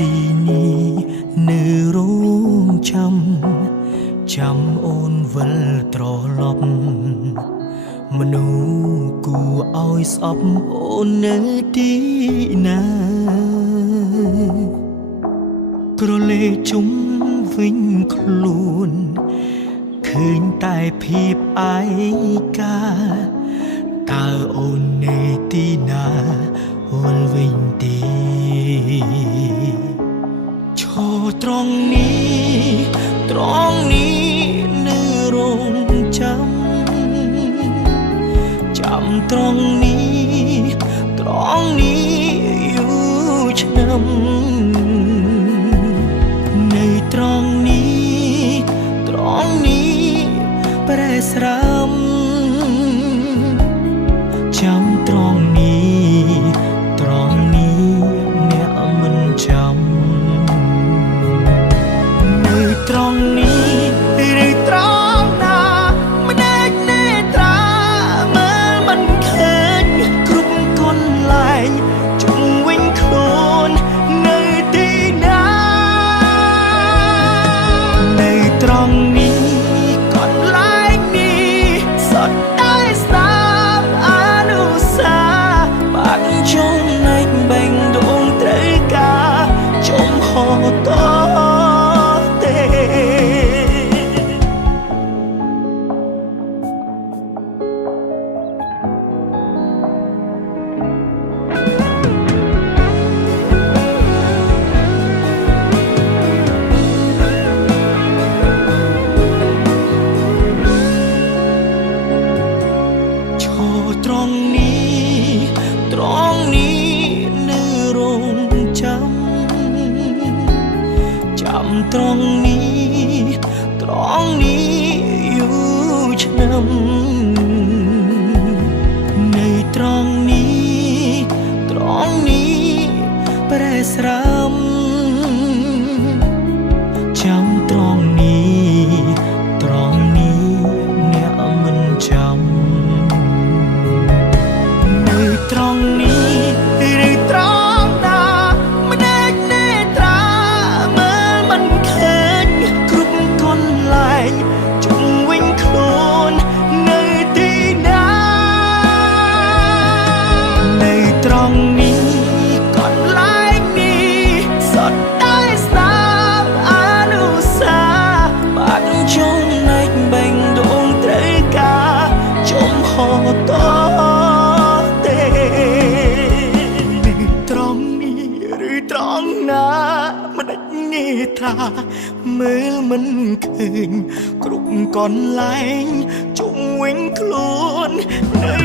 ទីនេះនៅរងចាំអូនវិលត្រឡប់មនុស្សគួរឲ្យស្អប់អូននៅទីណាក្រឡេកជុំវិញខ្លួនឃើញតែភាពឯកាតើអូននៅទីណាវល់វិញទេឈរត្រង់នេះនៅរងចាំត្រង់នេះយូរឆ្នាំនៅត្រង់នេះប្រែស្រាំចាំត្រង់នេះអ្នកមិនចាំនៅត្រង់នេះឬត្រង់ណាម្ដេចនេត្រាមើលមិនឃើញគ្រប់កន្លែងជុំវិញខ្លួននៅទីណានៅត្រង់នេះកន្លែងនេះសុទ្ធតែស្នាមអនុស្សាវរីយ៍បាត់ចំណែកបែងដងត្រូវការចំហតត្រង់នេះនៅរងចាំត្រង់នេះយូរឆ្នាំនៅត្រង់នេះប្រែស្រាំចាំត្រង់នេះអ្នកមិនចាំត្រង់នេះឬត្រង់ណាម្ដេចនេត្រាមើលមិនឃើញគ្រប់កន្លែងជុំវិញខ្លួននៅទីណានៅត្រង់នេះកន្លែងនេះសុទ្ធតែស្នាមអនុស្សាវរីយ៍បាត់ចំណែកបែងដងត្រូវការចំហតត្រង់ណាម្ដេចនេត្រាមើលមិនឃើញគ្រប់កន្លែងជុំវិញខ្លួននៅ